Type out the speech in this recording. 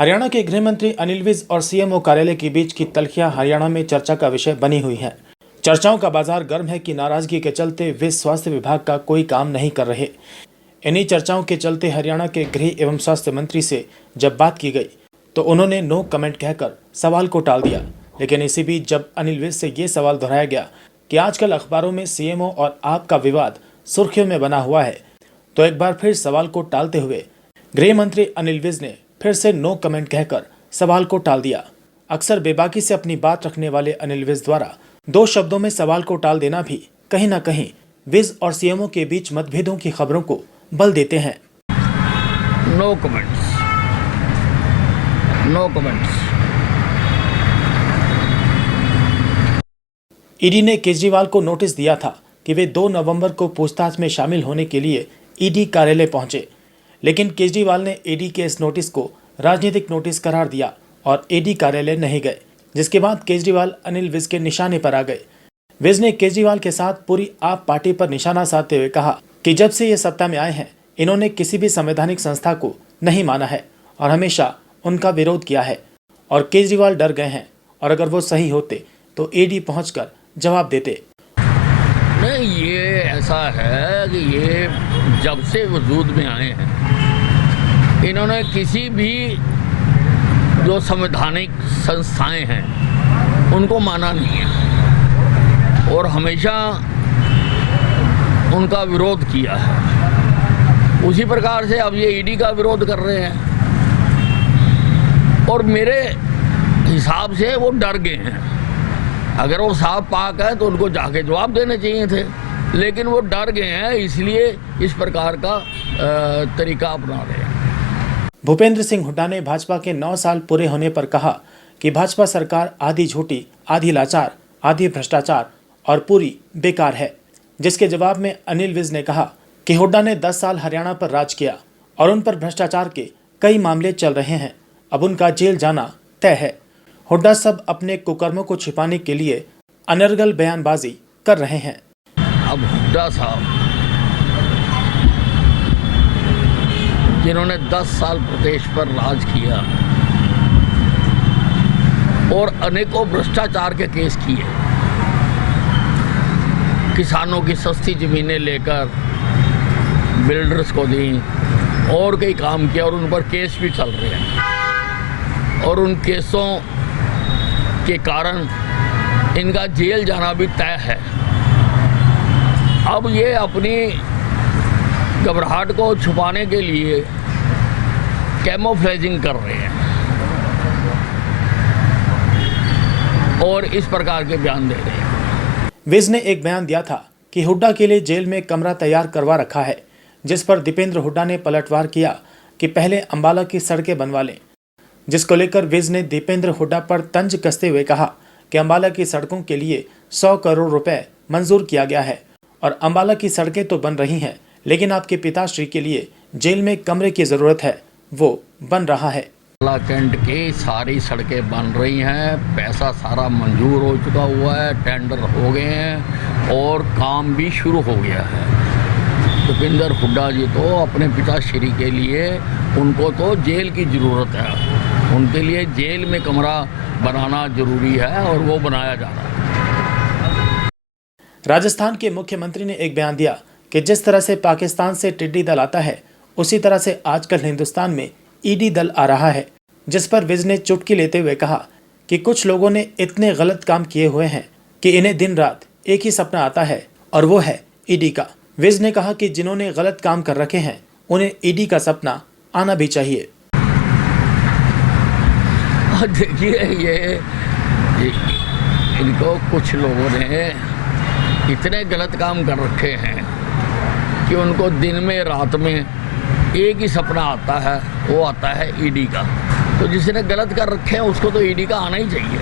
हरियाणा के गृह मंत्री अनिल विज और सीएमओ कार्यालय के बीच की तल्खियां हरियाणा में चर्चा का विषय बनी हुई है। चर्चाओं का बाजार गर्म है कि नाराजगी के चलते विज स्वास्थ्य विभाग का कोई काम नहीं कर रहे। इन्हीं चर्चाओं के चलते हरियाणा के गृह एवं स्वास्थ्य मंत्री से जब बात की गई तो उन्होंने नो कमेंट कहकर सवाल को टाल दिया। लेकिन इसी बीच जब अनिल विज से ये सवाल दोहराया गया कि आजकल अखबारों में सीएमओ और आप का विवाद सुर्खियों में बना हुआ है, तो एक बार फिर सवाल को टालते हुए गृह मंत्री अनिल विज ने फिर से नो कमेंट कहकर सवाल को टाल दिया। अक्सर बेबाकी से अपनी बात रखने वाले अनिल विज द्वारा दो शब्दों में सवाल को टाल देना भी कहीं ना कहीं विज और सीएमओ के बीच मतभेदों की खबरों को बल देते हैं। No comments, no comments. ED ने केजरीवाल को नोटिस दिया था कि वे 2 नवंबर को पूछताछ में शामिल होने के लिए ईडी कार्यालय पहुंचे, लेकिन केजरीवाल ने ईडी के इस नोटिस को राजनीतिक नोटिस करार दिया और ईडी कार्यालय नहीं गए, जिसके बाद केजरीवाल अनिल विज के निशाने पर आ गए। विज ने केजरीवाल के साथ पूरी आप पार्टी पर निशाना साधते हुए कहा कि जब से ये सत्ता में आए हैं इन्होंने किसी भी संवैधानिक संस्था को नहीं माना है और हमेशा उनका विरोध किया है और केजरीवाल डर गए हैं और अगर वो सही होते तो ईडी पहुंचकर जवाब देते। नहीं, ये ऐसा है कि ये जब से वजूद में आए हैं इन्होंने किसी भी जो संवैधानिक संस्थाएं हैं उनको माना नहीं है और हमेशा उनका विरोध किया है। उसी प्रकार से अब ये ईडी का विरोध कर रहे हैं और मेरे हिसाब से वो डर गए हैं। अगर वो साफ पाक है तो उनको जाके जवाब देने चाहिए थे, लेकिन वो डर गए हैं, इसलिए इस प्रकार का तरीका अपना रहे हैं। भूपेंद्र सिंह हुड्डा ने भाजपा के 9 साल पूरे होने पर कहा कि भाजपा सरकार आधी झूठी, आधी लाचार, आधी भ्रष्टाचार और पूरी बेकार है, जिसके जवाब में अनिल विज ने कहा कि हुड्डा ने 10 साल हरियाणा पर राज किया और उन पर भ्रष्टाचार के कई मामले चल रहे हैं, अब उनका जेल जाना तय है। हुड्डा सब अपने कुकर्मों को छिपाने के लिए अनर्गल बयानबाजी कर रहे हैं। अब हुड्डा साहब जिन्होंने 10 साल प्रदेश पर राज किया और अनेकों भ्रष्टाचार के केस किए, किसानों की सस्ती ज़मीनें लेकर बिल्डर्स को दी और कई काम किया और उन पर केस भी चल रहे हैं और उन केसों के कारण इनका जेल जाना भी तय है। अब ये अपनी घबराहट को छुपाने के लिए कैमोफ्लेजिंग कर रहे हैं और इस प्रकार के बयान दे रहे हैं। विज ने एक बयान दिया था कि हुड्डा के लिए जेल में कमरा तैयार करवा रखा है, जिस पर दीपेंद्र हुड्डा ने पलटवार किया कि पहले अंबाला की सड़कें बनवा लें, जिसको लेकर विज ने दीपेंद्र हुड्डा पर तंज कसते हुए कहा कि अंबाला की सड़कों के लिए 100 करोड़ रुपए मंजूर किया गया है और अंबाला की सड़कें तो बन रही हैं, लेकिन आपके पिताश्री के लिए जेल में कमरे की जरूरत है, वो बन रहा है। कैंट की सारी सड़कें बन रही हैं, पैसा सारा मंजूर हो चुका हुआ है, टेंडर हो गए हैं और काम भी शुरू हो गया है। दीपेंद्र हुड्डा जी तो अपने पिताश्री के लिए उनको तो जेल की ज़रूरत है, उनके लिए जेल में कमरा बनाना जरूरी है और वो बनाया जा रहा है। राजस्थान के मुख्यमंत्री ने एक बयान दिया कि जिस तरह से पाकिस्तान से टिड्डी दल आता है उसी तरह से आजकल हिंदुस्तान में ईडी दल आ रहा है, जिस पर विज ने चुटकी लेते हुए कहा कि कुछ लोगों ने इतने गलत काम किए हुए हैं कि इन्हें दिन रात एक ही सपना आता है और वो है ईडी का। विज ने कहा कि जिन्होंने गलत काम कर रखे हैं उन्हें ईडी का सपना आना भी चाहिए। देखिए, ये इनको कुछ लोगों ने इतने गलत काम कर रखे हैं कि उनको दिन में रात में एक ही सपना आता है, वो आता है ईडी का। तो जिसने गलत कर रखे हैं उसको तो ईडी का आना ही चाहिए।